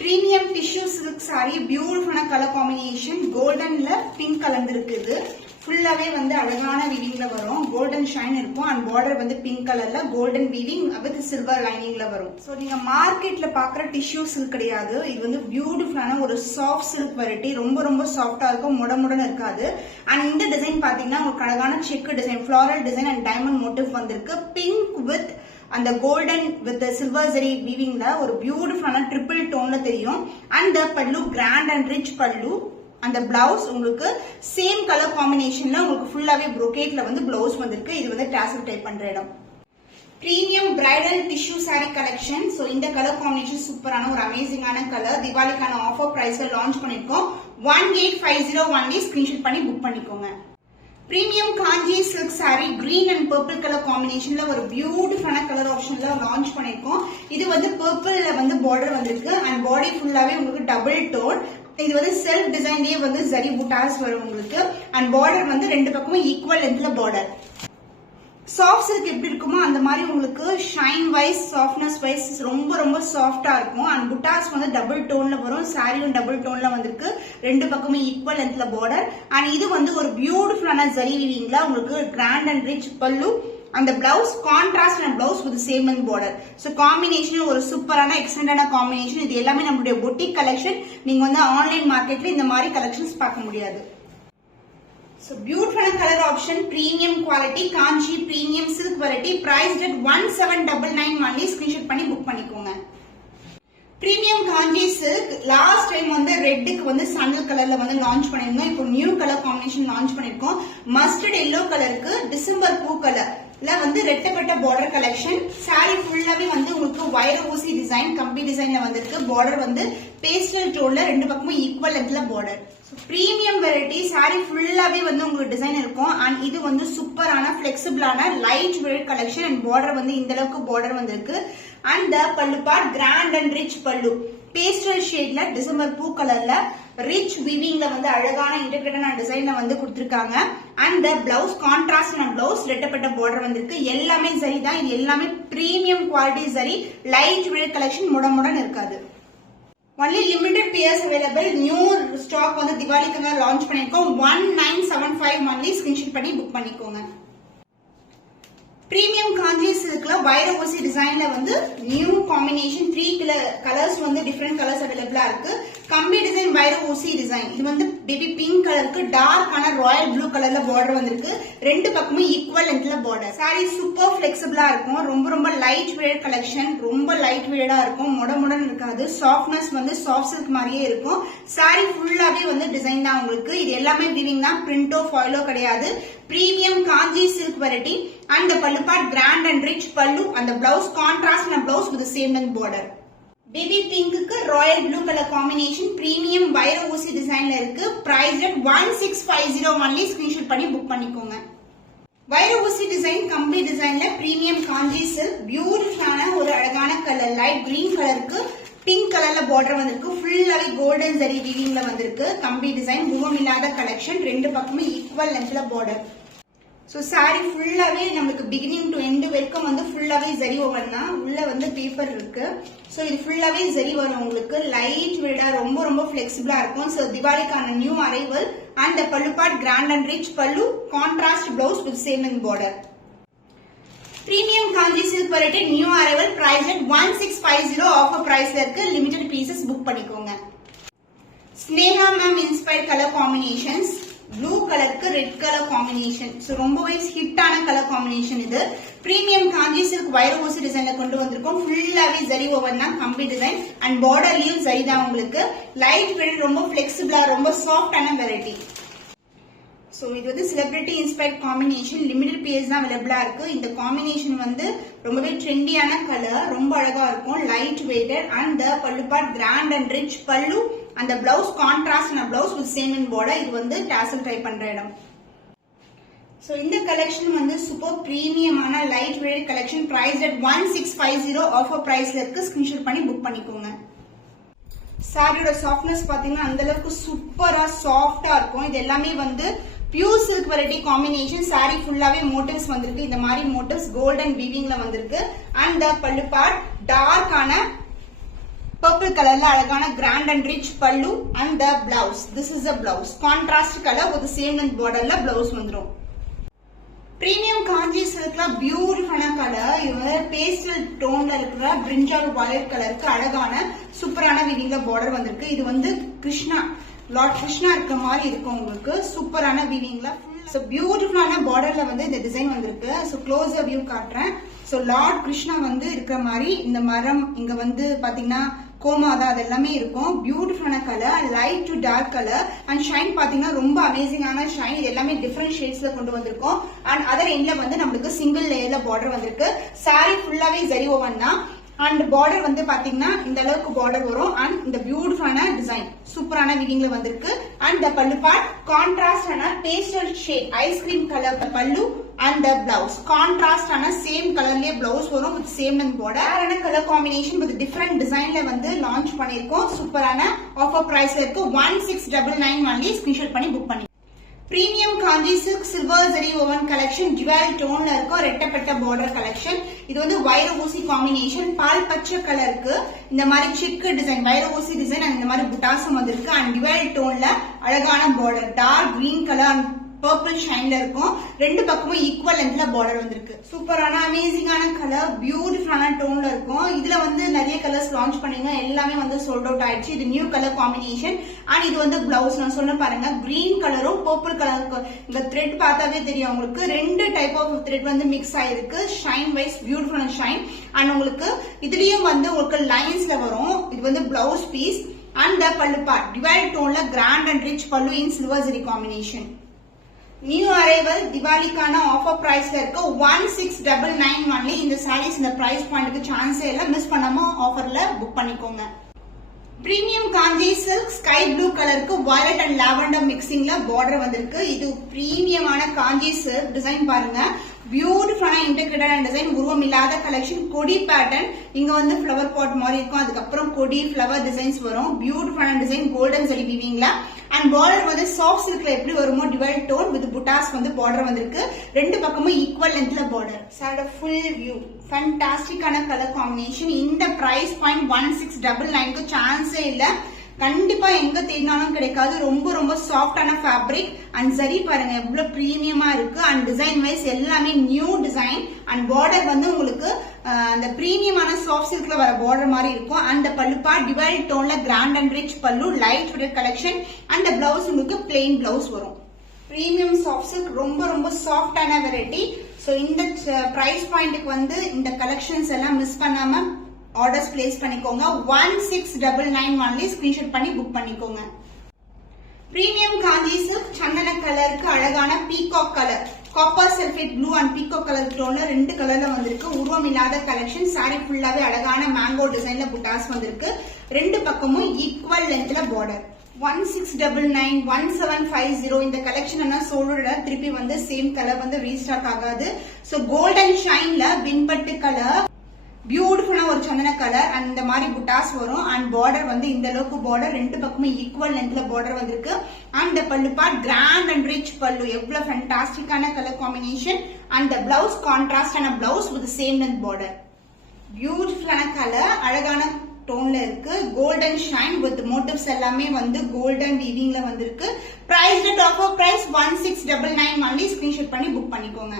Premium tissue silk saree, beautiful color combination, golden la pink கலந்திருக்கு இது. ஃபுல்லாவே வந்து அழகான வீவிங்ல வரும். கோல்டன் ஷைன் இருக்கும் and border வந்து pink கலர்ல golden weaving with silver liningல வரும். சோ நீங்க மார்க்கெட்ல பாக்குற டிஷ்யூ silk கிடையாது. இது வந்து பியூட்டிஃபுல்லான ஒரு சாஃப்ட் silk variety. ரொம்ப ரொம்ப சாஃப்ட்டா இருக்கும், முடமுடன் இருக்காது. and இந்த டிசைன் பாத்தீங்கன்னா உங்களுக்கு அழகான check design, floral design and diamond motif வந்திருக்கு. pink with அந்த கோல்டன் வித் சில்வர் ஜரி வீவிங்ல ஒரு பியூட்டிஃபுல்லான ட்ரிபிள் டோன்ல தெரியும். அந்த பல்லு கிராண்ட் அண்ட் ரிச் பல்லு. அந்த பிளவுஸ் உங்களுக்கு சேம் கலர் காம்பினேஷன்ல உங்களுக்கு ஃபுல்லாவே brocade வந்து பிளவுஸ் வந்திருக்கு. இது வந்து டாசல் டைப் பண்ற இடம். Premium bridal tissue saree collection. So இந்த கலர் காம்பினேஷன் சூப்பரான ஒரு அமேசிங்கான கலர். தீபாவளிக்கான ஆஃபர் பிரைஸ்ல லான்ச் பண்ணிருக்கோம். 1850 ஸ்கிரீன்ஷாட் பண்ணி புக் பண்ணிக்கோங்க. Premium Kanji silk saree green and purple color combinationல ஒரு பியூட்டிஃபுல்லான கலர் ஆப்ஷன்ல லான்ச் பண்ணிருக்கோம். இது வந்து purpleல வந்து border வந்திருக்கு and body ஃபுல்லாவே உங்களுக்கு டபுள் டோன். இது வந்து செல்ஃப் டிசைன்லயே வந்து ஜரி புட்டாஸ் வரும் உங்களுக்கு and border வந்து ரெண்டு பக்கமும் ஈக்குவல் லென்த்ல border. சாஃப்ட் சில்க் எப்படி இருக்குமோ அந்த மாதிரி உங்களுக்கு ஷைன் வைஸ் சாஃப்ட்னஸ் வைஸ் ரொம்ப ரொம்ப சாஃப்டா இருக்கும். அண்ட் புட்டாஸ் வந்து டபுள் டோன்ல வரும். சாரியும் டபுள் டோன்ல வந்திருக்கு. ரெண்டு பக்கமும் ஈக்குவல் லென்த்ல பார்டர். அண்ட் இது வந்து ஒரு பியூட்டிஃபுல்லான ஜரி வீவிங்ல உங்களுக்கு கிராண்ட் அண்ட் ரிச் பல்லு. அந்த blouse contrast and blouse with same and border. So combination ஒரு சூப்பரான எக்ஸலண்டான காம்பினேஷன். இது எல்லாமே நம்மளுடைய பொட்டிக் கலெக்ஷன். நீங்க வந்து ஆன்லைன் மார்க்கெட்ல இந்த மாதிரி கலெக்ஷன்ஸ் பார்க்க முடியாது. So beautiful color option, premium quality, Kanchi premium silk variety, priced at 1799 only. Screenshot பண்ணி book பண்ணிக்கோங்க. Premium Kanchi silk last time வந்து ரெட்டுக்கு வந்து சண்டல் கலர்ல வந்து லான்ச் பண்ணிருந்தோம். இப்போ நியூ கலர் காம்பினேஷன் லான்ச் பண்ணிருக்கோம். மஸ்டர்ட் எல்லோ கலருக்கு டிசம்பர் பூ கலர் வந்து ரெட்டப்பட்ட பார்டர் கலெக்ஷன். சாரி ஃபுல்லாவே வந்து உங்களுக்கு வைர ஊசி டிசைன், கம்பி டிசைன்ல வந்திருக்கு. பார்டர் வந்து பேஸ்டல் டோன்ல ரெண்டு பக்கமும் ஈக்குவல் லென்த்ல பார்டர். பிரீமியம் வெரைட்டி சாரி ஃபுல்லாவே வந்து உங்களுக்கு டிசைன் இருக்கும். அண்ட் இது வந்து சூப்பரான பிளெக்சிபிளான light weight collection. And border வந்து இந்த அளவுக்கு பார்டர் வந்திருக்கு. And pallu part grand and rich pallu pastel ஷேட்ல டிசம்பர் பூ கலர்ல ரிச் வீவிங்ல வந்து அழகான இன்டெகிரேட்டான டிசைன்ல வந்து கொடுத்திருக்காங்க. And blouse contrast and blouse ரெட்டப்பட்ட பார்டர் வந்திருக்கு. எல்லாமே சரி தான். இது எல்லாமே பிரீமியம் குவாலிட்டி சரி. லைட் வெயிட் கலெக்ஷன் முடமுடன் இருக்காது. only limited pairs available. New stock வந்து தீபாவளிக்காக லான்ச் பண்ணிருக்கோம். 1975 only. ஸ்கிரீன்ஷாட் பண்ணி புக் பண்ணிக்கோங்க. பிரீமியம் காஞ்சி சில்க்ல வைர ஊசி டிசைன்ல வந்து நியூ காம்பினேஷன் 3 கலர்ஸ் வந்து டிஃபரெண்ட் கலர்ஸ் அவைலபிளா இருக்கு. கம்பி டிசைன் வைர ஊசி டிசைன். இது வந்து பேபி பிங்க் கலருக்கு டார்க்கான ராயல் ப்ளூ கலர்ல பார்டர் வந்திருக்கு. ரெண்டு பக்கமும் ஈக்குவல் லென்த்ல பார்டர். சாரி சூப்பர் பிளெக்சிபிளா இருக்கும். ரொம்ப ரொம்ப லைட் வெயிட் கலெக்ஷன். ரொம்ப லைட் வெயிட்டா இருக்கும். முடமுடன் இருக்காது. சாஃப்ட்னஸ் வந்து சாஃப்ட் சில்க் மாதிரியே இருக்கும். சாரி ஃபுல்லாவே வந்து டிசைன் தான் உங்களுக்கு. இது எல்லாமே வீவிங் தான். பிரிண்டோ ஃபாயிலோ கிடையாது. Premium Kanchi silk variety. And pallu part grand and rich pallu. அந்த blouse contrast and blouse with same and border. Baby pink royal blue colour combination premium வைர ஊசி டிசைன்ல இருக்கு. Price at 1650 only. ஸ்கிரீன்ஷாட் பண்ணி புக் பண்ணிக்கோங்க. வைர ஊசி டிசைன் கம்பி டிசைன்ல பிரீமியம் காஞ்சி சில்க் பியூட்டிஃபுல்லான ஒரு அழகான கலர் லைட் கிரீன் கலருக்கு பிங்க் கலர்ல பார்டர் வந்திருக்கு. ஃபுல்லாவே கோல்டன் ஜரி வீவிங்ல வந்திருக்கு. கம்பி டிசைன் உருவம் இல்லாத கலெக்ஷன். ரெண்டு பக்கமும் ஈக்குவல் லென்த்ல பார்டர். சோ சாரி ஃபுல்லாவே நமக்கு பிகினிங் டு எண்ட் வரைக்கும் வந்து ஃபுல்லாவே ஜரி ஓவன் தான். உள்ள வந்து பேப்பர் இருக்கு. சோ இது ஃபுல்லாவே ஜரி வரும் உங்களுக்கு. லைட் வெயிட்டா ரொம்ப ரொம்ப பிளெக்சிபிளா இருக்கும். சோ தீபாவளிக்கான new arrival. And pallu part grand and rich pallu contrast blouse with same and border. Premium Kanchi silk variety new arrival. Price at 1650 offer பிரைஸ்ல இருக்கு. லிமிடெட் பீசஸ் புக் பண்ணிக்கோங்க. Sneha ma'am inspired colour combinations. Blue கலருக்கு ரெட் கலர் காம்பினேஷன். சோ ரொம்பவே ஹிட்டான colour combination இது. Premium Kanchi silk வைர ஊசி டிசைன்ல கொண்டு வந்திருக்கோம். ஃபுல்லாவே ஜரி ஓவன் தான். கம்பி டிசைன் அண்ட் பார்டர்லயும் ஜரி தான் உங்களுக்கு. லைட் வெயிட் ரொம்ப பிளெக்சிபிளா ரொம்ப சாஃப்டான வெரைட்டி. சோ இது வந்து celebrity inspired combination. Limited piece தான் அவைலபிளா இருக்கு. இந்த காம்பினேஷன் வந்து ரொம்பவே ட்ரெண்டியான கலர். ரொம்ப அழகா இருக்கும். Light weighted and pallu part grand and rich pallu. அந்த blouse contrast and blouse with same and border. இது வந்து டாசல் ட்ரை பண்ற இடம். சோ இந்த கலெக்ஷன் வந்து சூப்பர் பிரீமியமான light weight collection. Price at 1650 offer பிரைஸ்ல இருக்கு. ஸ்கிரீன்ஷாட் பண்ணி புக் பண்ணிக்கோங்க. சாரியோட சாஃப்ட்னஸ் பாத்தீங்கன்னா அந்த அளவுக்கு சூப்பரா சாஃப்டா இருக்கும். இது எல்லாமே வந்து pure silk variety combination. Sorry ஃபுல்லாவே மோட்டிவ்ஸ் வந்திருக்கு. இந்த மாதிரி மோட்டிவ்ஸ் கோல்டன் வீவிங்ல வந்திருக்கு. And pallu part டார்க்கான purple purple கலர்ல அழகான grand and rich pallu and the blouse. This is a blouse. Contrast colour with same length borderல பிளவுஸ் வந்துரும். பிரீமியம் காஞ்சி சில்க்ல பியூட்டிஃபுல்லான கலர். இது பேஸ்டல் டோன்ல இருக்கிற பிரிஞ்சால் வயலட் கலருக்கு அழகான சூப்பரான வீவிங்ல பார்டர் வந்திருக்கு. இது வந்து கிருஷ்ணா லார்ட் கிருஷ்ணா இருக்க மாதிரி இருக்கும் உங்களுக்கு. சூப்பரான வீவிங்ல சோ பியூட்டிஃபுல்லான பார்டர்ல வந்து இந்த டிசைன் வந்திருக்கு. சோ க்ளோஸ் வியூ காட்டுறேன். சோ லார்ட் கிருஷ்ணா வந்து இருக்கிற மாதிரி இந்த மரம் இங்க வந்து பாத்தீங்கன்னா கோமாதா அது எல்லாமே இருக்கும். பியூட்டிஃபுல்லான colour, light to dark colour and shine பாத்தீங்கன்னா ரொம்ப அமேசிங்கான ஷைன். இது எல்லாமே டிஃபரெண்ட் ஷேட்ஸ்ல கொண்டு வந்திருக்கோம். அண்ட் அதர் எண்ட்ல வந்து நம்மளுக்கு சிங்கிள் லேயர்ல பார்டர் வந்திருக்கு. சாரி ஃபுல்லாவே ஜரி ஓவன் தான். அண்ட் பார்டர் வந்து பாத்தீங்கன்னா இந்த அளவுக்கு பார்டர் வரும். அண்ட் இந்த பியூட்டிஃபுல்லான டிசைன் சூப்பரான வீவிங்ல வந்திருக்கு. And the pallu part contrast ஆன pastel shade ice cream colour pallu and the blouse contrast ஆன சேம் கலர்லயே பிளவுஸ் வரும் with same length border. Colour combination with different டிசைன்ல வந்து லான்ச் பண்ணிருக்கோம். சூப்பரான ஆஃபர் பிரைஸ்ல இருக்கு. 1699 ஒன்லி. ஸ்கிரீன்ஷாட் பண்ணி புக் பண்ணி. Premium Kanchi silk silver zari woven collection jewel டோன்ல இருக்கும். ரெட்டப்பட்ட பார்டர் கலெக்ஷன். இது வந்து வைர ஊசி காம்பினேஷன். பால் பச்சை கலருக்கு இந்த மாதிரி செக்கு டிசைன் வைர ஊசி டிசைன் அண்ட் இந்த மாதிரி புட்டாசம் வந்திருக்கு. அண்ட் ஜுவல் டோன்ல அழகான border dark green colour and purple ஷைன்ல இருக்கும். ரெண்டு பக்கமும் ஈக்குவல் லென்த்ல பார்டர் வந்திருக்கு. சூப்பரான அமேசிங்கான கலர், பியூட்டிஃபுல்லான டோன்ல இருக்கும். இதுல வந்து நிறைய கலர்ஸ் லான்ச் பண்ணீங்க, எல்லாமே வந்து சோல்ட் அவுட் ஆயிடுச்சு. இது நியூ கலர் காம்பினேஷன். அண்ட் இது வந்து பிளவுஸ் நான் சொன்ன பாருங்க, கிரீன் கலரும் பர்பிள் கலருக்கு இந்த த்ரெட் பார்த்தாவே தெரியும் உங்களுக்கு. ரெண்டு டைப் ஆஃப் த்ரெட் வந்து மிக்ஸ் ஆயிருக்கு. ஷைன் வைஸ் பியூட்டிஃபுல்லான ஷைன். அண்ட் உங்களுக்கு இதுலயும் வந்து உங்களுக்கு லைன்ஸ்ல வரும். இது வந்து blouse piece. And the pallu part டிவைட் டோன்ல grand and rich pallu in silver zari combination. New arrival திவாலிக்கான ஆஃபர் பிரைஸ்ல இருக்கு. 1699 ஒன்லி. இந்த சாரீஸ் இந்த பிரைஸ் பாயிண்ட்க்கு சான்ஸே இல்ல. மிஸ் பண்ணாம ஆஃபர்ல புக் பண்ணிக்கோங்க. Premium Kanchi silk sky blue கலருக்கு வயலட் அண்ட் லாவெண்டர் மிக்சிங்ல பார்டர் வந்திருக்கு. இது பிரீமியமான காஞ்சி சில்க் டிசைன் பாருங்க. பியூட்டிஃபுல்லான இன்டெகிரேட்டட் டிசைன். உருவம் இல்லாத கலெக்ஷன். கொடி பேட்டர்ன் இங்க வந்து ஃபிளவர் பாட் மாதிரி இருக்கும். அதுக்கப்புறம் கொடி ஃபிளவர் டிசைன்ஸ் வரும். பியூட்டிஃபுல்லான டிசைன் கோல்டன் ஜரி வீவிங்ல. அண்ட் பார்டர் வந்து சாஃப்ட் சில்க்ல எப்படி வருமோ டிவைட் டோன் வித் புட்டாஸ் வந்து பார்டர் வந்திருக்கு. ரெண்டு பக்கமும் ஈக்குவல் லென்த்ல பார்டர். சாரோட ஃபுல் வியூ ஃபேண்டாஸ்டிக்கான கலர் காம்பினேஷன். இந்த பிரைஸ் பாயிண்ட் 1699க்கு சான்ஸே இல்ல. கண்டிப்பா எங்க தேடினாலும் கிடைக்காது. ரொம்ப ரொம்ப சாஃப்டான ஃபேப்ரிக். அண்ட் சரி பாருங்க எவ்வளவு பிரீமியமா இருக்கு. அண்ட் டிசைன் வைஸ் எல்லாமே நியூ டிசைன். அண்ட் பார்டர் வந்து உங்களுக்கு அந்த பிரீமியமான சாஃப்ட் சில்க்ல வர பார்டர் மாதிரி இருக்கும். அந்த பல்லு பார்ட் டிவைட் டோன்ல grand and rich pallu light weight collection. அந்த பிளவுஸ் உங்களுக்கு பிளெயின் பிளவுஸ் வரும். பிரீமியம் சாஃப்ட் சில்க் ரொம்ப ரொம்ப சாஃப்டான வெரைட்டி. சோ இந்த பிரைஸ் பாயிண்ட்க்கு வந்து இந்த கலெக்ஷன்ஸ் எல்லாம் மிஸ் பண்ணாம ஆர்டர்ஸ் பிளேஸ் பண்ணிக்கோங்க. 1699 ஒன்லி. ஸ்கிரீன்ஷாட் பண்ணி புக் பண்ணிக்கோங்க. பிரீமியம் காஞ்சி சில்க் சந்தன கலருக்கு அழகான peacock colour copper sulphate blue and peacock colour டோன்ல ரெண்டு கலர்ல வந்திருக்கு. உருவம் இல்லாத கலெக்ஷன். சாரி ஃபுல்லாவே அழகான மேங்கோ டிசைன்ல புட்டாஸ் வந்திருக்கு. ரெண்டு பக்கமும் ஈக்குவல் லென்த்ல பார்டர். 1699 1750 இந்த கலெக்ஷன் என்ன சோல்டோட திருப்பி வந்து சேம் கலர் வந்து ரீஸ்டாக் ஆகாது. சோ கோல்டன் ஷைன்ல விண்பட்டு கலர் பியூட்டிஃபுல்லா ஒரு சந்தன கலர் அண்ட் இந்த மாதிரி புட்டாஸ் வரும். அண்ட் பார்டர் வந்து இந்த அளவுக்கு பார்டர் ரெண்டு பக்கமும் ஈக்குவல் லென்த்ல பார்டர் வந்திருக்கு. And pallu part grand and rich pallu எவ்வளவு ஃபேண்டாஸ்டிக்கான colour combination. And blouse contrast ஆன blouse with same length border. பியூட்டிஃபுல்லான கலர் அழகான டோன்ல இருக்கு. கோல்டன் ஷைன் வித் மோட்டிவ்ஸ் எல்லாமே வந்து கோல்டன் வீவிங்ல வந்திருக்கு. Price offer price 1699 only. Screenshot பண்ணி புக் பண்ணிக்கோங்க.